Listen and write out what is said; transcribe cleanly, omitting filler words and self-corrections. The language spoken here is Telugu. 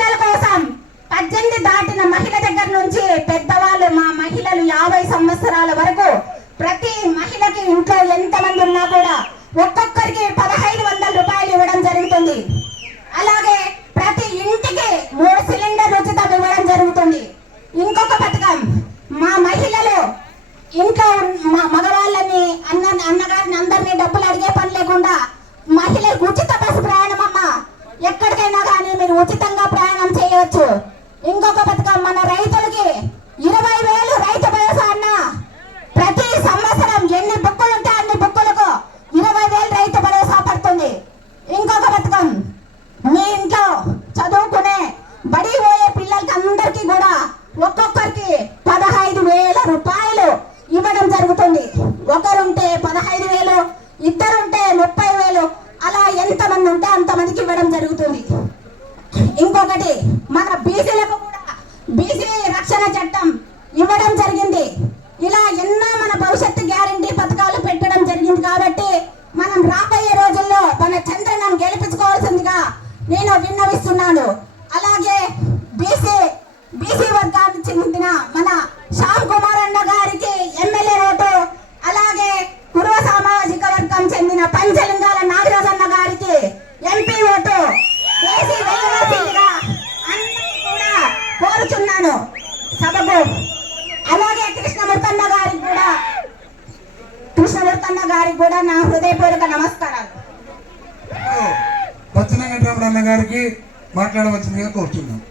మహిళల కోసం 18 దాటిన మహిళ దగ్గర నుంచి పెద్దవాళ్ళు మా మహిళలు 50 సంవత్సరాల వరకు ప్రతి మహిళకి ఇంట్లో ఎంతమంది ఉన్నా కూడా ఒక్కొక్కరికి 1500 రూపాయలు ఇవ్వడం జరుగుతుంది. అలాగే ప్రతి ఇంటికి 3 సిలిండర్ ఉచితం ఇవ్వడం జరుగుతుంది. ఇంకొక పథకం, మా మహిళలు ఇంట్లో మగవాళ్ళని అన్నగారిని అందరినీ డబ్బులు అడిగే పని లేకుండా మహిళలకు ఉచిత బస్సు ప్రయాణం అమ్మ, ఎక్కడికైనా కానీ మీరు ఉచితంగా ప్రయాణం చేయవచ్చు. ఇంకొక పథకం, మన రైతులకి 20,000 రైతు భరోసా అన్న, ప్రతి సంవత్సరం ఎన్ని బుక్కులు ఉంటే అన్ని బుక్కులకు 20,000 రైతు భరోసా పడుతుంది. ఇంకొక పథకం, మీ ఇంట్లో చదువుకునే బడి పోయే పిల్లలకి అందరికీ కూడా ఒక్కొక్కరికి 15,000 రూపాయలు ఇవ్వడం జరుగుతుంది. ఒకరుంటే 15,000, ఇద్దరుంటే 30,000, అలా ఎంతమంది ఉంటే అంతమందికి ఇవ్వడం జరుగుతుంది. ఇంకొకటి, మన బీసీలకు కూడా బీసీ రక్షణ చట్టం ఇవ్వడం జరిగింది. ఇలా ఎన్నో మన భవిష్యత్తు గ్యారంటీ పథకాలు పెట్టడం జరిగింది. కాబట్టి మనం రాబోయే రోజుల్లో మన చంద్రన్నను గెలిపించుకోవాల్సిందిగా నేను విన్నవిస్తున్నాను. అలాగే బీసీ వర్గానికి చెందిన మన శ్యామ్ కుమార్ అన్న గారికి ఎమ్మెల్యే ఓటు, అలాగే కురువ సామాజిక వర్గం చెందిన పంచలింగాల నాగరాజన్న గారికి ఎంపీ ఓటు వేసి వెళ్ళవలసిందిగా అందరినీ కూడా కోరుచున్నాను సభకు. అలాగే కృష్ణమూర్తన్న గారికి కూడా నా హృదయపూర్వక నమస్కారాలు. పచ్చన వెంకటరమణ గారికి మాట్లాడవలసిందిగా కోరుతున్నాను.